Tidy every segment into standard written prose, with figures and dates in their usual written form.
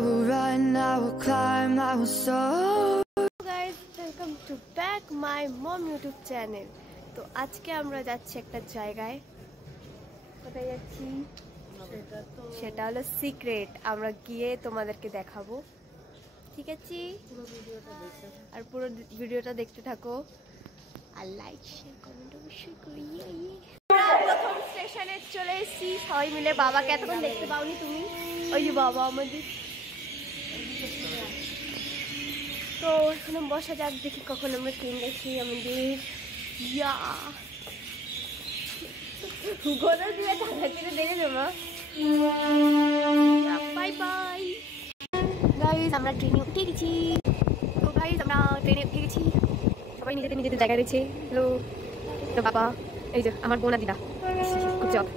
will run, I will climb, I will soar. Hello guys, welcome to back my mom YouTube channel. তো আজকে আমরা যাচ্ছি একটা জায়গায়। কোথায় যাচ্ছি সেটা হলো সিক্রেট। আমরা গিয়ে তোমাদেরকে দেখাবো, ঠিক আছে? আর পুরো ভিডিওটা দেখতে থাকো আর লাইক শেয়ার কমেন্ট অবশ্যই করিয়ে। প্রথম স্টেশনে চলে এসেছি সবাই মিলে। বাবাকে এতক্ষণ দেখতে পাওনি তুমি, ওই যে বাবা আমাদের। তো এখানে বসা যাক, দেখি কখন আমরা ট্রেন দেখি আমাদের। ইয়া গোদা দিয়ে টাকা দেখে দেবো। বাই বাই গাইজ, আমরা ট্রেনে উঠে গেছি। তো গাইজ আমরা ট্রেনে উঠে গেছি, সবাই নিজেদের নিজেদের জায়গায় রয়েছে। হ্যালো, তো বাবা, এই যে আমার বোন আর দিদা। Good job.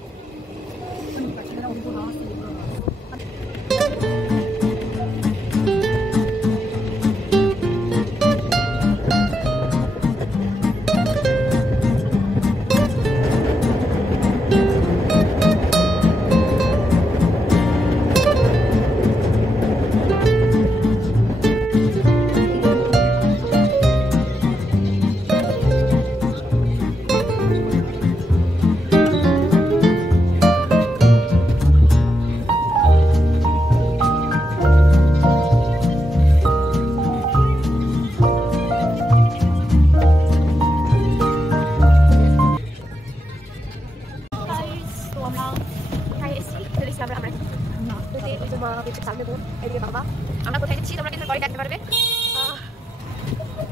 আমরা কোথায় যাচ্ছি তোমরা কিন্তু পরে দেখতে পারবে।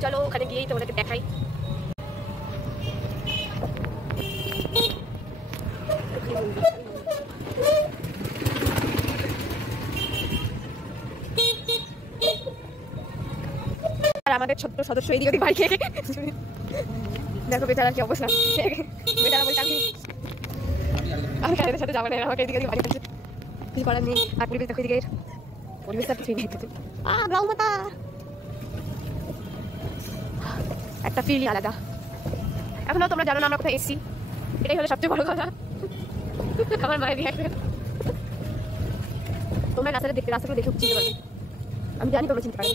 চলো ওখানে গিয়েই তোমাদেরকে দেখাই। আর আমাদের ছোট্ট সদস্য এইদিকে বাড়ি খেয়ে দেখো বেচারার কি অবস্থা। বেচারা বলছে আমি কাদের সাথে যাবো না, আমাকে এদিকে বাড়ি করছে, কিছু করার নেই। আর পরিবেশ দেখো, এদিকে পরিবেশটা কিছুই নেই। একটা ফিলই আলাদা। এখনো তোমরা জানো না আমরা কোথায় এসেছি, এটাই হলো সবচেয়ে বড় কথা। আমার মায়ের রিয়াকশন তোমরা রাস্তাগুলো দেখে চিনতে পারবে। আমি জানি তোমরা চিনতে পারবে।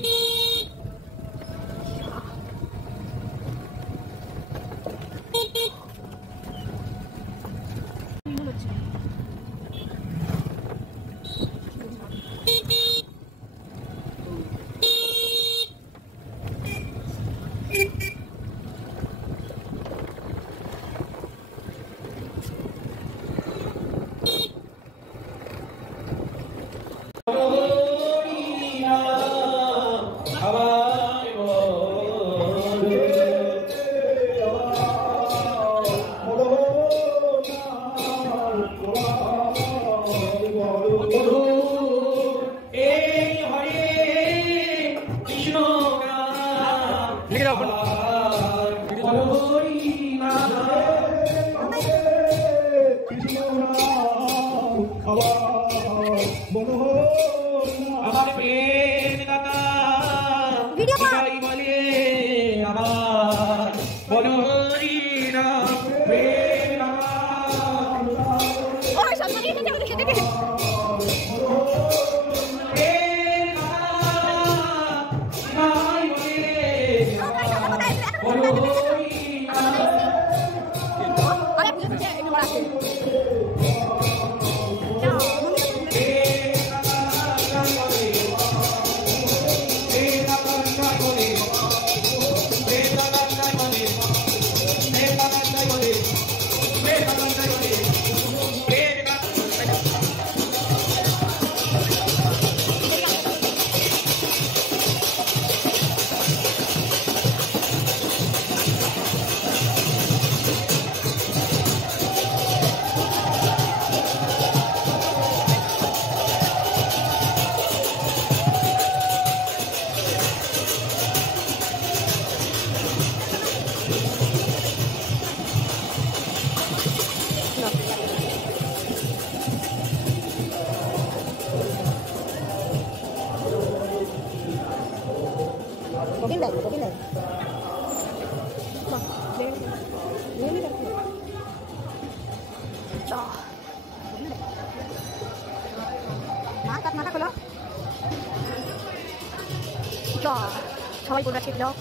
সবাই করে আছে ব্লগ।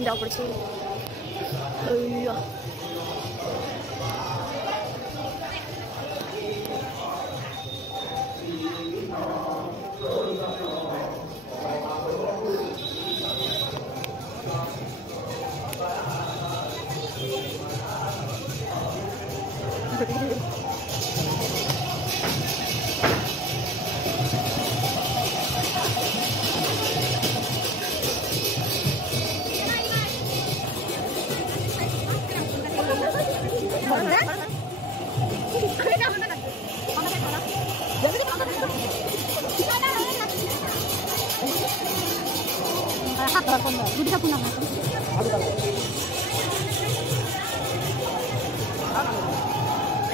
ব্লগ করেছি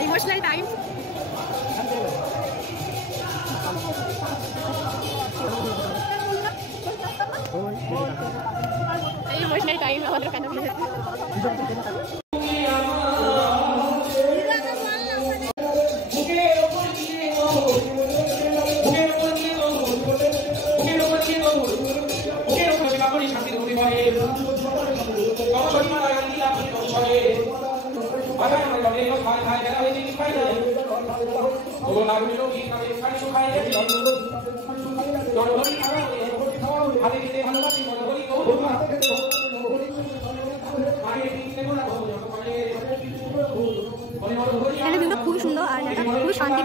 ইমোশনাল টাইম। ইমোশনাল টাইম আমাদের কেন খুব সুন্দর আর খুব শান্তি।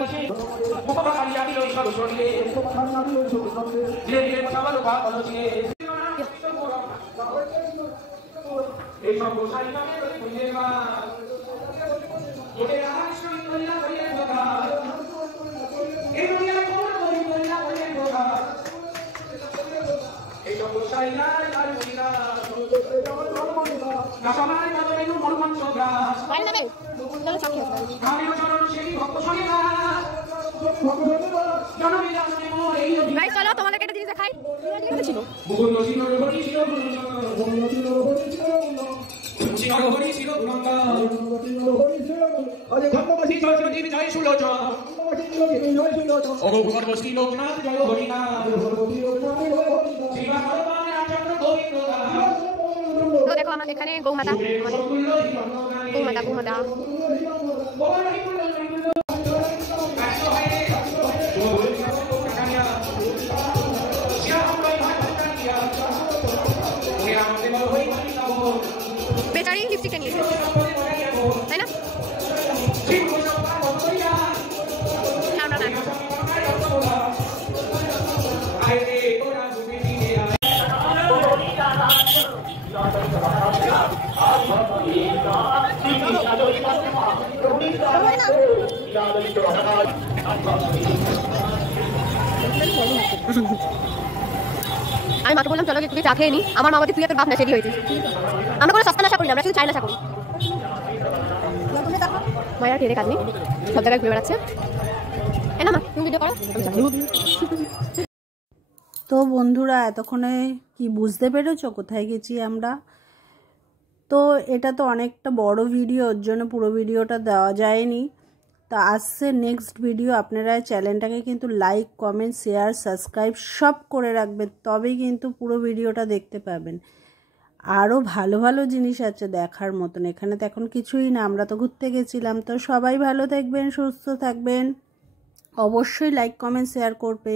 চলো তোমাদেরকে একটা জিনিস দেখাই। তো দেখো আমার এখানে গৌমাতা গৌমাতা গৌমাতা বেচারি লিপস্টিকটা নিয়েছে তাই না? আমি মাকে বললাম চলো একটু চা খেয়ে নি। আমার মা বলছে তুই তোর বাপ না সেটি হয়েছে। আমরা কোনো সস্তা নেশা করি না, আমরা শুধু চাই নেশা করি। মায়ের খেয়ে কাজ নেই, সব জায়গায় ঘুরে বেড়াচ্ছে। না মা তুমি ভিডিও করো। তো বন্ধুরা এতক্ষণে কি বুঝতে পেরেছো কোথায় গেছি আমরা? তো এটা তো অনেকটা বড় ভিডিও, ওর জন্য পুরো ভিডিওটা দেওয়া যায়নি। তা আসছে নেক্সট ভিডিও। আপনারা চ্যানেলটাকে কিন্তু লাইক কমেন্ট শেয়ার সাবস্ক্রাইব সব করে রাখবেন, তবেই কিন্তু পুরো ভিডিওটা দেখতে পাবেন। আরও ভালো ভালো জিনিস আছে দেখার মতন। এখানে তো এখন কিছুই না, আমরা তো ঘুরতে গেছিলাম। তো সবাই ভালো থাকবেন, সুস্থ থাকবেন, অবশ্যই লাইক কমেন্ট শেয়ার করবে।